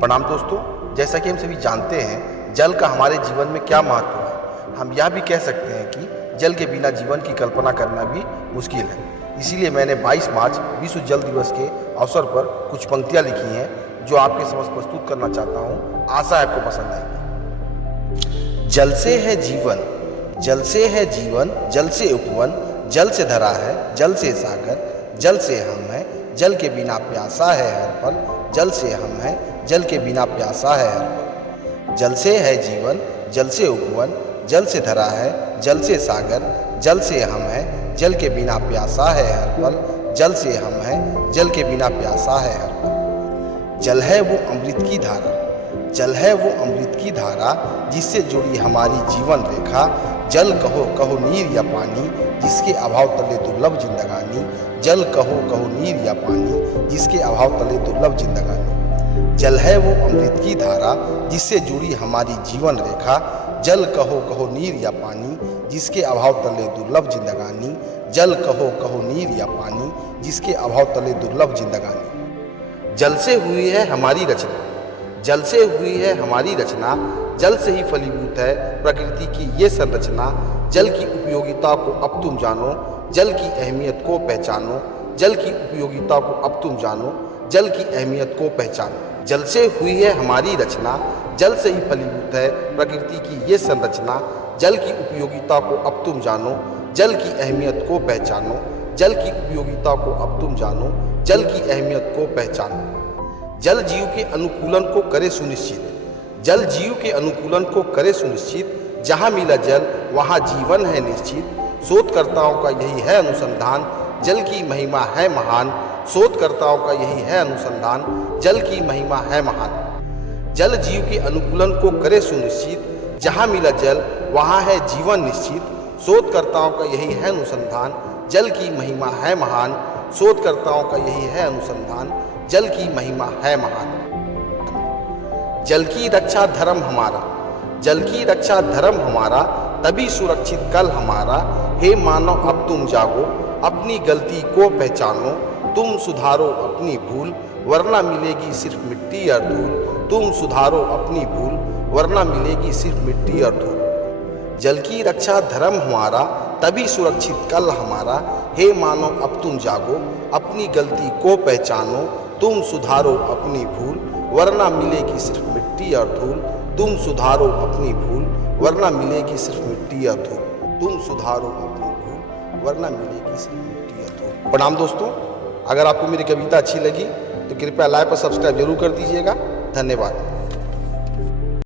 प्रणाम दोस्तों, जैसा कि हम सभी जानते हैं जल का हमारे जीवन में क्या महत्व है। हम यह भी कह सकते हैं कि जल के बिना जीवन की कल्पना करना भी मुश्किल है। इसीलिए मैंने 22 मार्च विश्व जल दिवस के अवसर पर कुछ पंक्तियां लिखी हैं जो आपके समक्ष प्रस्तुत करना चाहता हूं। आशा आपको पसंद आएगी। जल से है जीवन, जल से है जीवन, जल से उपवन, जल से धरा है, जल से सागर, जल से हम हैं, जल के बिना प्यासा है हर पल, जल से हम हैं, जल के बिना प्यासा है हर पल। जल से है जीवन, जल से उपवन, जल से धरा है, जल से सागर, जल से हम हैं, जल के बिना प्यासा है हर पल, जल से हम हैं, जल के बिना प्यासा है हर पल। जल है वो अमृत की धारा, जल है वो अमृत की धारा, जिससे जुड़ी हमारी जीवन रेखा। जल कहो कहो नीर या पानी, जिसके अभाव तले दुर्लभ जिंदगानी। जल कहो कहो नीर या पानी, जिसके अभाव तले दुर्लभ जिंदगानी। जल है वो अमृत की धारा, जिससे जुड़ी हमारी जीवन रेखा। जल कहो कहो नीर या पानी, जिसके अभाव तले दुर्लभ जिंदगानी। जल कहो कहो नीर या पानी, जिसके अभाव तले दुर्लभ जिंदगानी। जल से हुई है हमारी रचना, जल से हुई है हमारी रचना, जल से ही फलीभूत है प्रकृति की ये संरचना। जल की उपयोगिता को अब तुम जानो, जल की अहमियत को पहचानो। जल की उपयोगिता को अब तुम जानो, जल की अहमियत को पहचानो। जल से हुई है हमारी रचना, जल से ही फलीभूत है प्रकृति की ये संरचना। जल की उपयोगिता को अब तुम जानो, जल की अहमियत को पहचानो। जल की उपयोगिता को अब तुम जानो, जल की अहमियत को पहचानो। जल जीव के अनुकूलन को करे सुनिश्चित, जल जीव के अनुकूलन को करे सुनिश्चित। जहाँ मिला जल वहाँ जीवन है निश्चित। शोधकर्ताओं का यही है अनुसंधान, जल की महिमा है महान। शोधकर्ताओं का यही है अनुसंधान, जल की महिमा है महान। जल जीव के अनुकूलन को करे सुनिश्चित, जहाँ मिला जल वहाँ है जीवन निश्चित। शोधकर्ताओं का यही है अनुसंधान, जल की महिमा है महान। शोधकर्ताओं का यही है अनुसंधान, जल की महिमा है महान। जल की रक्षा धर्म हमारा, जल की रक्षा धर्म हमारा, तभी सुरक्षित कल हमारा। हे मानव अब तुम जागो, अपनी गलती को पहचानो। तुम सुधारो अपनी भूल, वरना मिलेगी सिर्फ मिट्टी और धूल। तुम सुधारो अपनी भूल, वरना मिलेगी सिर्फ मिट्टी और धूल। जल की रक्षा धर्म हमारा, तभी सुरक्षित कल हमारा। हे मानव अब तुम जागो, अपनी गलती को पहचानो। तुम सुधारो अपनी भूल, वरना मिलेगी सिर्फ मिट्टी और धूल। तुम सुधारो अपनी भूल, वरना मिलेगी सिर्फ मिट्टी और धूल। तुम सुधारो अपनी भूल, वरना मिलेगी सिर्फ मिट्टी और धूल। प्रणाम दोस्तों, अगर आपको मेरी कविता अच्छी लगी तो कृपया लाइक और सब्सक्राइब जरूर कर दीजिएगा। धन्यवाद।